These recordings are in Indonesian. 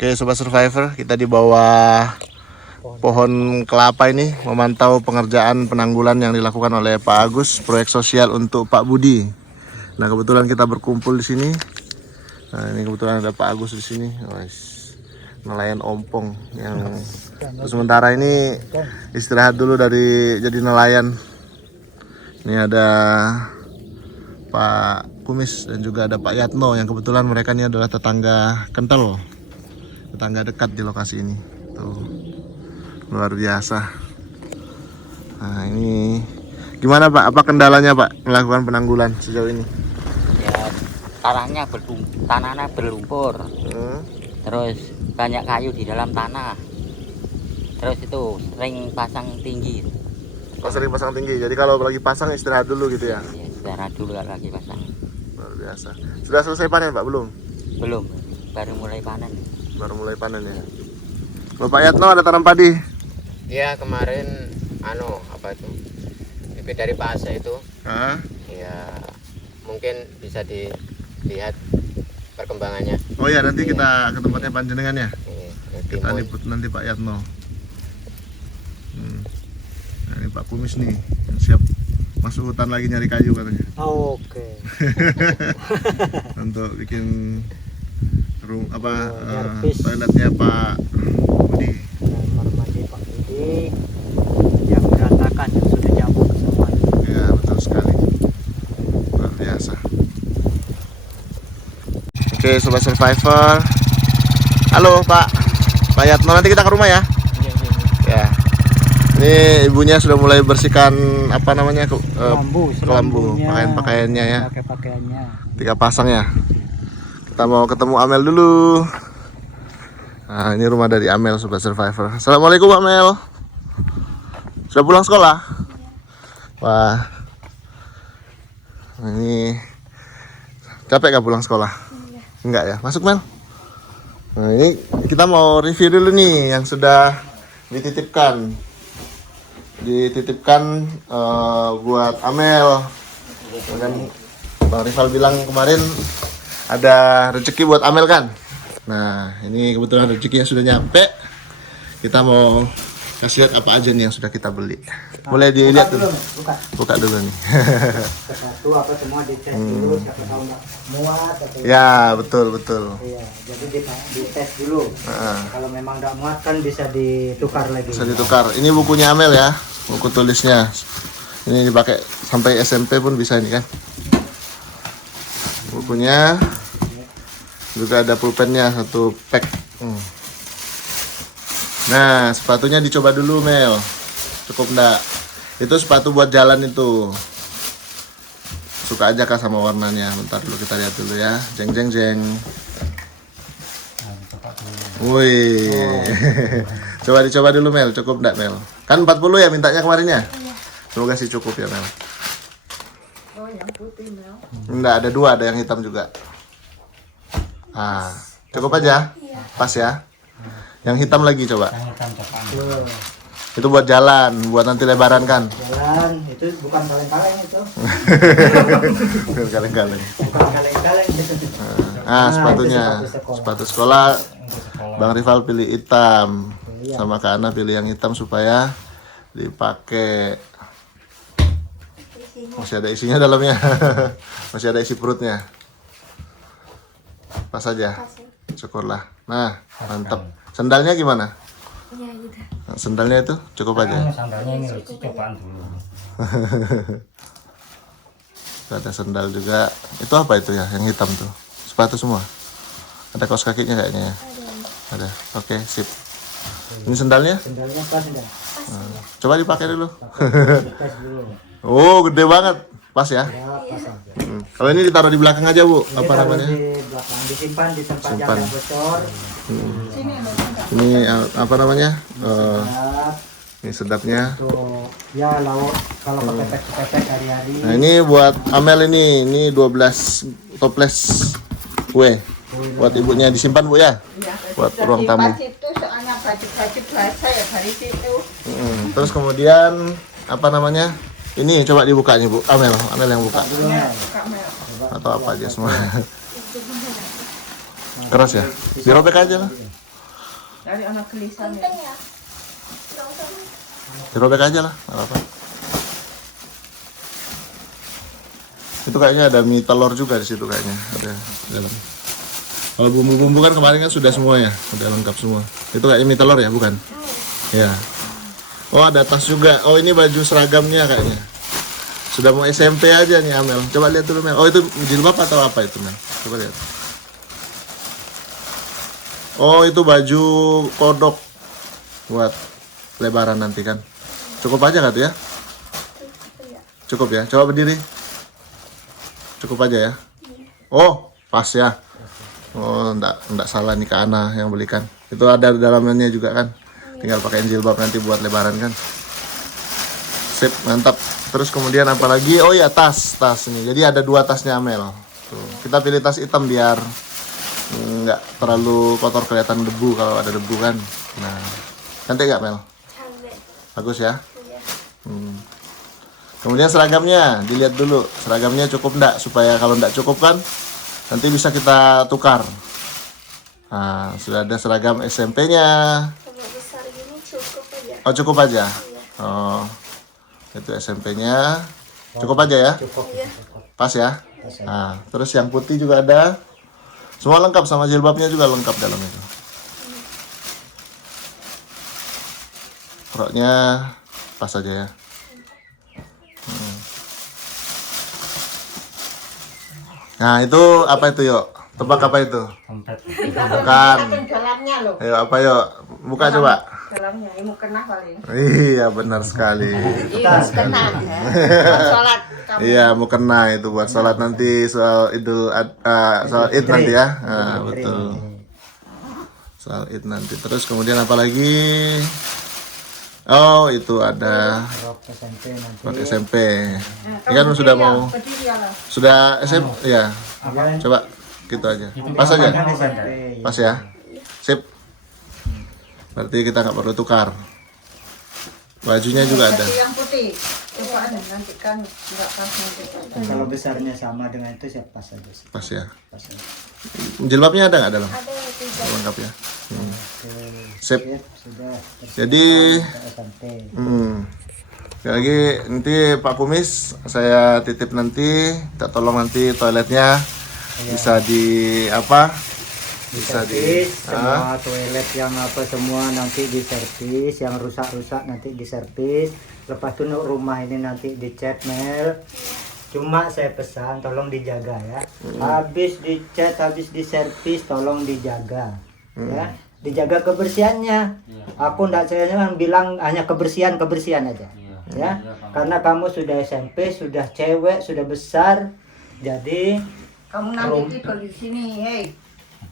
Oke Sobat Survivor, kita di bawah pohon kelapa ini memantau pengerjaan penanggulan yang dilakukan oleh Pak Agus, proyek sosial untuk Pak Budi. Nah kebetulan kita berkumpul di sini. Nah ini kebetulan ada Pak Agus di sini. Nelayan ompong yang sementara ini istirahat dulu dari jadi nelayan. Ini ada Pak Kumis dan juga ada Pak Yatno yang kebetulan mereka ini adalah tetangga kental, tetangga dekat di lokasi ini. Tuh, luar biasa. Nah ini gimana Pak? Apa kendalanya Pak melakukan penanggulan sejauh ini? Ya tanahnya berlumpur. Terus banyak kayu di dalam tanah. Terus itu sering pasang tinggi. Oh sering pasang tinggi. Jadi kalau lagi pasang istirahat dulu gitu ya? Ya istirahat dulu kalau lagi pasang. Luar biasa. Sudah selesai panen Pak? Belum? Belum. Baru mulai panen. Baru mulai panen ya. Bapak Yatno ada tanam padi? Iya kemarin apa itu bibit dari Pak Asa itu. Ya mungkin bisa dilihat perkembangannya. Oh ya nanti kita ke tempatnya panjenengan ya. Kita Timun. liput nanti Pak Yatno. Nah, ini Pak Kumis nih yang siap masuk hutan lagi nyari kayu katanya. Oke. Untuk bikin nyerpis. toiletnya Pak Budi. Kamar mandi Pak Budi yang berantakan yang sudah jambul semua. Ya betul sekali. Luar biasa. Oke Sobat Survivor. Halo Pak Yatno, nanti kita ke rumah ya. Ya. Ini ibunya sudah mulai bersihkan apa namanya kelambu, pakaiannya ya. Pakaiannya. 3 pasang ya. Kita mau ketemu Amel dulu. Nah ini rumah dari Amel Sobat Survivor. Assalamualaikum Amel. Sudah pulang sekolah? Wah. Ini capek gak pulang sekolah? Enggak ya. Masuk Mel. Nah ini kita mau review dulu nih yang sudah dititipkan buat Amel. Kan Bang Rival bilang kemarin ada rezeki buat Amel kan. Nah ini kebetulan rezekinya sudah nyampe. Kita mau kasih lihat apa aja nih yang sudah kita beli. Boleh dilihat dulu. Buka dulu nih. Satu apa semua dites dulu, siapa tahu nggak muat atau Ya betul. iya, jadi dites dulu. Kalau memang nggak muat kan bisa ditukar lagi. Bisa ditukar. Ini bukunya Amel ya, buku tulisnya. Ini dipakai sampai SMP pun bisa ini kan. Bukunya juga ada pulpennya 1 pack. Nah sepatunya dicoba dulu Mel, cukup enggak? Itu sepatu buat jalan itu. Suka aja kah sama warnanya? Bentar dulu kita lihat dulu ya. Jeng. Wih. Coba dicoba dulu Mel, cukup enggak Mel? Kan 40 ya mintanya kemarinnya? Semoga sih cukup ya Mel. Oh yang putih Mel. Enggak, ada 2, ada yang hitam juga. Ah, cukup aja? Pas ya? Yang hitam lagi coba. Itu buat jalan, buat nanti lebaran kan? Jalan itu bukan kaleng-kaleng itu. Bukan kaleng-kaleng. Bukan kaleng-kaleng gitu. Sepatunya. Itu Sepatu sekolah. Bang Rival pilih hitam. Sama Kak Ana pilih yang hitam supaya dipakai. Masih ada isinya dalamnya. Masih ada isi perutnya. Pas aja. Syukurlah. Nah, mantap. Sendalnya gimana? Ya gitu. Sendalnya itu cukup aja. Sandalnya ini cobaan dulu. Ada sendal juga. Itu apa itu ya yang hitam tuh? Sepatu semua? Ada kaos kakinya kayaknya ya? Ada. Oke, sip. Ini sendalnya? Sendalnya pas enggak? Coba dipakai dulu. Dites dulu. Oh, gede banget. Pas ya? Ya, pas aja. Kalau ini ditaruh di belakang aja, Bu. Ini Apa taruh namanya? di belakang, disimpan di tempat Simpan. yang bocor. Ini apa namanya? Sedap. Ini sedapnya. Untuk ya lauk kalau pakai pepek hari-hari. Nah, ini buat Amel ini 12 toples kue. Buat ibunya disimpan, Bu ya? Ya, Buat sudah ruang tamu. simpan situ soalnya baju-baju basah ya dari situ. Terus kemudian apa namanya? Ini coba dibuka nih Bu. Amel yang buka. Ya, Kak Mel. Atau apa aja semua. Keras ya? Dirobek aja lah. Dari anak kelisan ya. Dirobek aja lah, nggak apa-apa. Itu kayaknya ada mie telur juga di situ kayaknya, ada di dalam. Kalau bumbu-bumbu kan kemarin kan sudah semua ya, sudah lengkap semua. Itu kayaknya mie telur ya, bukan? Ya. Oh, ada tas juga. Oh, ini baju seragamnya kayaknya. Sudah mau SMP aja nih Amel. Coba lihat dulu Mel. Oh, itu jilbab atau apa itu Mel? Coba lihat. Oh, itu baju kodok buat lebaran nanti kan. Cukup aja nggak tuh ya? Cukup ya. Coba berdiri. Cukup aja ya. Oh, pas ya. Oh, enggak salah nih Kak Ana yang belikan. Itu ada di dalamnya juga kan. Tinggal pakai jilbab nanti buat lebaran kan. Sip, mantap. Terus kemudian apa lagi? Oh ya, tas ini. Jadi ada 2 tasnya Amel. Tuh. Kita pilih tas hitam biar nggak terlalu kotor, kelihatan debu kalau ada debu kan. Nah, cantik nggak Mel? Bagus ya. Kemudian seragamnya dilihat dulu. Seragamnya cukup nggak, supaya kalau nggak cukup kan nanti bisa kita tukar. Nah, sudah ada seragam SMP-nya. Besar gini cukup aja. Oh, cukup aja. Oh, itu SMP-nya. Cukup aja ya. Cukup. Pas ya. Nah, terus yang putih juga ada. Semua lengkap, sama jilbabnya juga lengkap dalam itu. Roknya pas aja ya. Nah, itu apa itu yuk? Tebak apa itu? Kompet. Bukan. Dalamnya loh. Ayo apa yuk? Buka coba. Dalamnya ini mau kena paling. Iya, benar sekali. Iya, kena. Sholat kamu. Iya, mau kena itu buat sholat nanti soal soal Id nanti ya. Nah, betul. Soal Id nanti. Terus kemudian apa lagi? Oh, itu ada Rok SMP nanti. buat SMP. Ini kan sudah mau sudah SMP ya. Coba gitu aja. Pas aja. Kan SMP. Pas ya. Sip. Berarti kita nggak perlu tukar. Bajunya juga ada. Yang putih. Coba nanti kan nggak pas nanti. Kalau besarnya sama dengan itu siap pas aja sih. Pas ya. Pas aja. Jilbabnya ada nggak dalam? Ada tiga. Lengkap ya. Sip. Sip, sudah. Jadi SMP. sekali lagi nanti Pak Kumis saya titip nanti, kita tolong nanti toiletnya bisa di apa? Bisa di Servis, semua toilet yang apa semua nanti diservis, yang rusak-rusak nanti diservis. Lepas itu rumah ini nanti dicat Mel. Cuma saya pesan tolong dijaga ya. Habis dicat, habis diservis tolong dijaga. Ya. Dijaga kebersihannya. Aku enggak saya bilang hanya kebersihan aja. Ya. Karena kamu sudah SMP, sudah cewek, sudah besar. Jadi Kamu nanti tidur di sini, hei.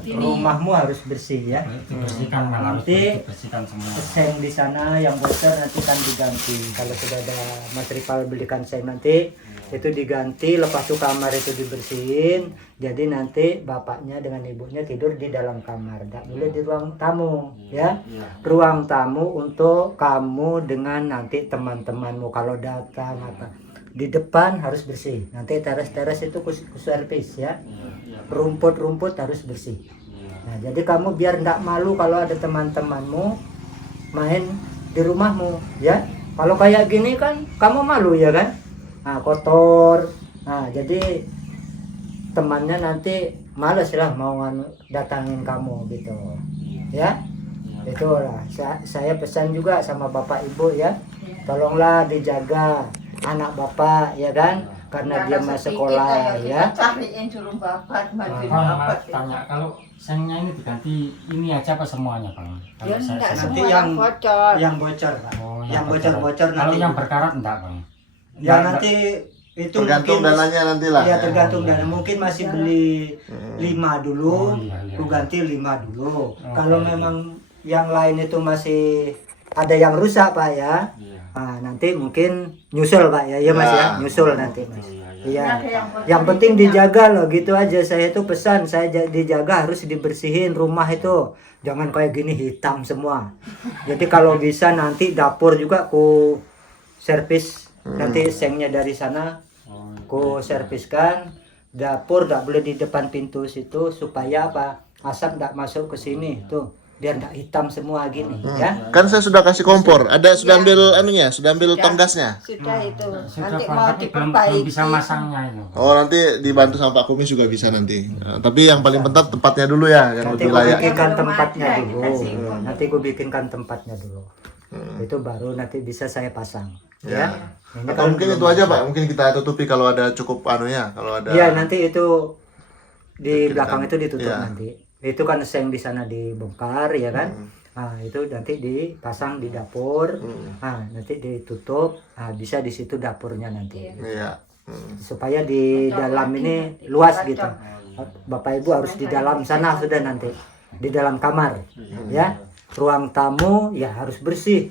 Sini. rumahmu harus bersih ya. Dibersihkan, harus Nanti dibersihkan semua. seng di sana yang bocor nanti kan diganti. Kalau sudah ada Mas Rifal belikan seng nanti itu diganti, lepas itu kamar itu dibersihin. Jadi nanti bapaknya dengan ibunya tidur di dalam kamar, tidak boleh di ruang tamu ya. Ruang tamu untuk kamu dengan nanti teman-temanmu kalau datang apa. Di depan harus bersih. Nanti teras-teras itu servis ya. Rumput-rumput harus bersih. Nah, jadi kamu biar tidak malu kalau ada teman-temanmu main di rumahmu ya. Kalau kayak gini kan kamu malu ya kan. Nah, kotor. Nah, jadi temannya nanti males lah mau datangin kamu gitu. Ya. Itulah saya pesan juga sama Bapak Ibu ya. Tolonglah dijaga anak Bapak ya kan. Karena dia masih sekolah ya. Cariin dulu babat, bantuin Bang, babat. tanya kalau sengnya ini diganti ini aja apa semuanya Bang? Ya enggak, nanti semua yang bocor. yang bocor Pak. Oh, yang bocor-bocor Kalau nanti. yang berkarat enggak Bang? Ya nanti itu tergantung mungkin dananya nanti lah. ya tergantung dana. Mungkin masih beli 5 dulu, Oh, iya. ku ganti 5 dulu. Oke. Kalau memang yang lain itu masih ada yang rusak Pak ya. Iya. Ah, nanti mungkin nyusul Pak ya, iya Mas ya, nyusul nanti Mas. Iya. Ada yang bocor Yang penting dijaga loh, gitu aja. Saya itu pesan, saya dijaga harus dibersihin rumah itu. Jangan kayak gini hitam semua. Jadi kalau bisa nanti dapur juga ku servis. Nanti sengnya dari sana ku serviskan. Dapur tidak boleh di depan pintu situ supaya apa? Asap tidak masuk ke sini tuh. biar nggak hitam semua gini ya. Kan saya sudah kasih kompor. Ada sudah ambil anunya, sudah ambil tong gasnya. Sudah itu. Sudah Nanti Pak, mau tapi belum diperbaiki. bisa masangnya itu. Oh, nanti dibantu sama Pak Kumis juga bisa nanti. Tapi yang paling penting tempatnya dulu ya, yang Nanti lebih gue layak. bikinkan Belum tempatnya ada, dulu. kita simpan. Nanti gue bikinkan tempatnya dulu. Itu baru nanti bisa saya pasang. Ya. Ini Atau mungkin itu aja Pak, mungkin kita tutupi kalau ada cukup anunya, kalau ada. Iya, nanti itu di Bikinkan. belakang itu ditutup Iya. nanti. Itu kan seng di sana dibongkar ya kan. Nah, itu nanti dipasang di dapur. Nah, nanti ditutup. Nah, bisa di situ dapurnya nanti. Iya. Supaya di dalam ini luas gitu. Bapak Ibu harus di dalam sana sudah nanti. Di dalam kamar. Ya. Ruang tamu ya harus bersih.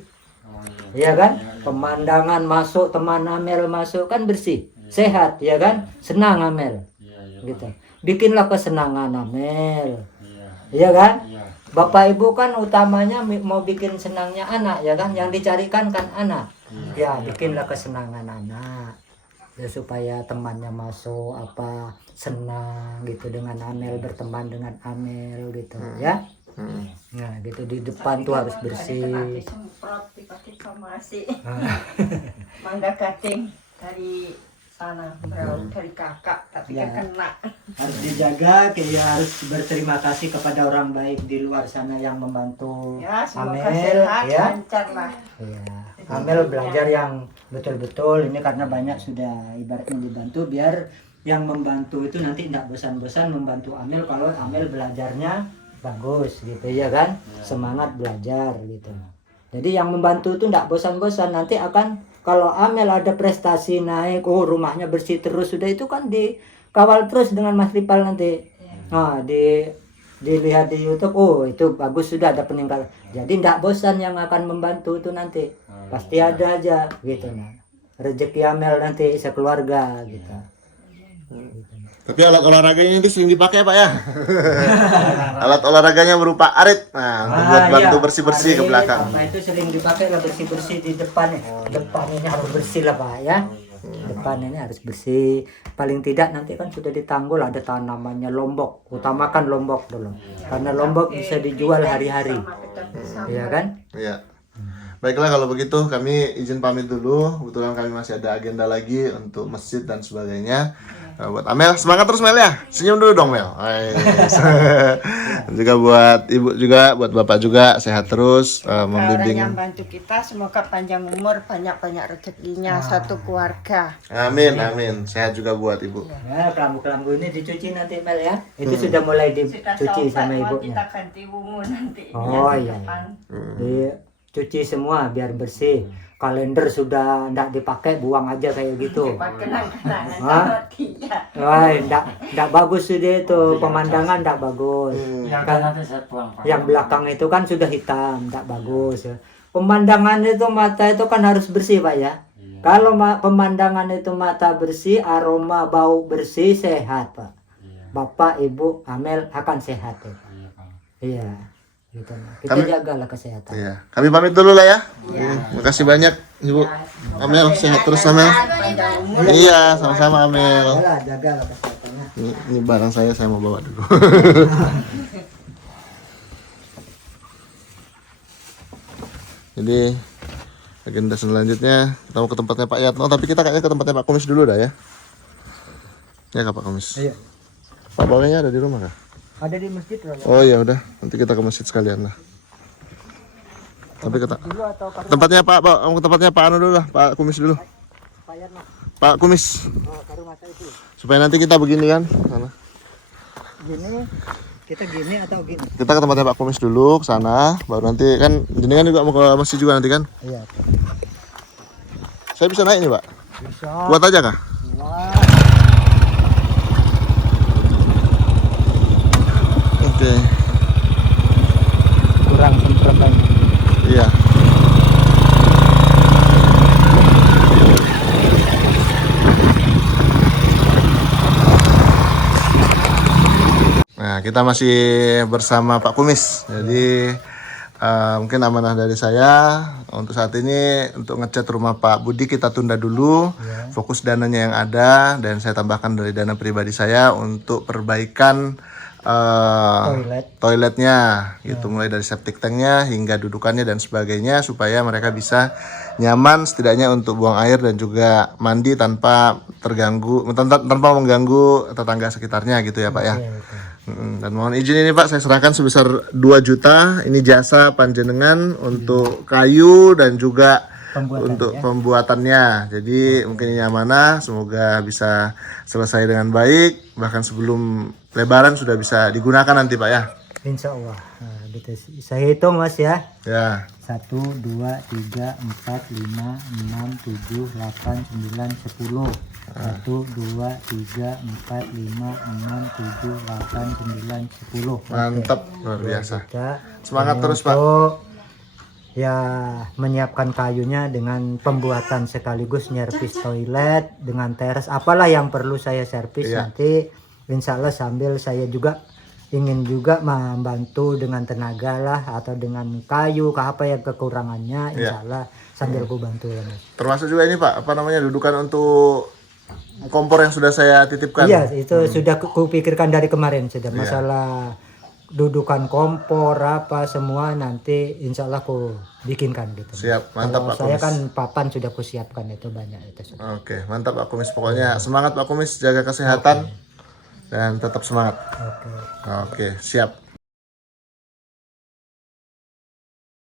Iya kan? Pemandangan masuk, teman Amel masuk kan bersih. Sehat ya kan? Senang Amel. Gitu. Bikinlah kesenangan Amel. Iya kan? Bapak Ibu kan utamanya mau bikin senangnya anak ya kan, yang dicarikan kan anak. Ya, bikinlah kesenangan anak. Ya supaya temannya masuk apa senang gitu dengan Amel, berteman dengan Amel gitu ya. Nah, gitu di depan tuh harus bersih. Semprot tiba-tiba masih. Mangga gading dari sana, bro, dari kakak, tapi Ya. kan kena. Harus dijaga, kayak harus berterima kasih kepada orang baik di luar sana yang membantu Ya, semoga Amel sehat, ya. lancar lah. Iya. Amel belajar yang betul-betul ini karena banyak sudah ibaratnya dibantu, biar yang membantu itu nanti tidak bosan-bosan membantu Amel kalau Amel belajarnya bagus gitu ya kan, semangat belajar gitu. Jadi yang membantu itu tidak bosan-bosan, nanti akan kalau Amel ada prestasi naik, oh rumahnya bersih terus, sudah itu kan dikawal terus dengan Mas Ripal nanti. Nah, dilihat di YouTube, oh itu bagus, sudah ada peningkatan. Jadi tidak bosan yang akan membantu itu nanti. Pasti ada aja gitu nah. Rezeki Amel nanti sekeluarga gitu. Tapi alat olahraganya itu sering dipakai Pak ya. Alat olahraganya berupa arit. Nah, untuk buat bantu iya. bersih-bersih ke Arit, belakang. apa itu sering dipakai lah, bersih-bersih di depan ya. Depan ini harus bersih lah Pak ya. Depan ini harus bersih. Paling tidak nanti kan sudah ditanggul, ada tanamannya Lombok. Utamakan Lombok dulu. Karena Lombok bisa dijual hari-hari. Iya kan? Iya. Baiklah kalau begitu kami izin pamit dulu. Kebetulan kami masih ada agenda lagi untuk masjid dan sebagainya. Nah, buat Amel semangat terus Mel ya. Senyum dulu dong Mel. Juga buat ibu juga, buat bapak juga sehat terus, Orang membimbing. yang bantu kita semoga panjang umur, banyak-banyak rezekinya, satu keluarga. Amin amin. Sehat juga buat ibu. Ya, kelambu-kelambu ini dicuci nanti Mel ya. Itu sudah mulai dicuci sama ibunya. Kita ganti wungu nanti. Oh iya. Dicuci semua biar bersih. Kalender sudah ndak dipakai, buang aja kayak gitu. Buat kenang-kenangan Hah? sama dia. Wah, ndak bagus sudah itu, pemandangan ndak bagus. Yang kan nanti saya pulang Pak. Yang belakang itu kan sudah hitam, ndak bagus. Pemandangan itu mata itu kan harus bersih Pak ya. Kalau pemandangan itu mata bersih, aroma bau bersih, sehat Pak. Bapak, Ibu, Amel akan sehat ya. Iya. Gitu. Kita jagalah kesehatan. Iya. Kami pamit dulu lah ya. Makasih banyak Ibu. Amel sehat terus Amel. Iya, sama-sama Amel. Jagalah, jagalah kesehatannya. Ini barang saya mau bawa dulu. Jadi agenda selanjutnya kita mau ke tempatnya Pak Yatno, tapi kita kayaknya ke tempatnya Pak Kumis dulu dah ya. Ya Kak Pak Kumis. Iya. Pak bawanya ada di rumah kah? Ada di masjid Roy. Oh ya udah, nanti kita ke masjid sekalian lah. Tapi kita Dulu atau ke tempatnya Pak, ke tempatnya Pak Anu dulu lah, Pak Kumis dulu. Pak Yarno? Pak Kumis. Oh, ke rumah saya itu. Supaya nanti kita begini kan. Sana. Gini, kita gini atau gini? Kita ke tempatnya Pak Kumis dulu ke sana, baru nanti kan jenengan juga mau ke masjid juga nanti kan. Iya. Saya bisa naik nih Pak. Bisa. Buat aja kah? Wah. Oke. Kurang semprotan. Iya. Nah, kita masih bersama Pak Kumis. Jadi mungkin amanah dari saya untuk saat ini untuk ngecat rumah Pak Budi kita tunda dulu. Fokus dananya yang ada dan saya tambahkan dari dana pribadi saya untuk perbaikan toiletnya gitu, mulai dari septic tanknya hingga dudukannya dan sebagainya, supaya mereka bisa nyaman setidaknya untuk buang air dan juga mandi tanpa tanpa mengganggu tetangga sekitarnya gitu ya Pak ya. Dan mohon izin ini Pak, saya serahkan sebesar 2 juta ini jasa panjenengan untuk kayu dan juga untuk pembuatannya. Jadi mungkin ini amanah, semoga bisa selesai dengan baik, bahkan sebelum Lebaran sudah bisa digunakan nanti Pak ya. Insya Allah. Nah, gitu. Saya hitung Mas ya. Ya. 1, 2, 3, 4, 5, 6, 7, 8, 9, 10. 1, 2, 3, 4, 5, 6, 7, 8, 9, 10. Mantap, luar biasa. Semangat Ini terus Pak. untuk ya menyiapkan kayunya dengan pembuatan sekaligus nyervis toilet dengan teras, apalah yang perlu saya servis nanti. Insya Allah sambil saya juga ingin juga membantu dengan tenaga lah, atau dengan kayu apa yang kekurangannya, insya Allah sambil ku bantu ya Mas. Termasuk juga ini Pak, apa namanya, dudukan untuk kompor yang sudah saya titipkan. Iya, itu sudah kupikirkan dari kemarin sudah. Masalah dudukan kompor apa semua nanti insya Allah ku bikinkan gitu. Siap, mantap Pak Saya Kumis. kan papan sudah kusiapkan itu banyak itu sudah. Oke, mantap Pak Kumis. Pokoknya semangat Pak Kumis, jaga kesehatan dan tetap semangat. Oke, siap.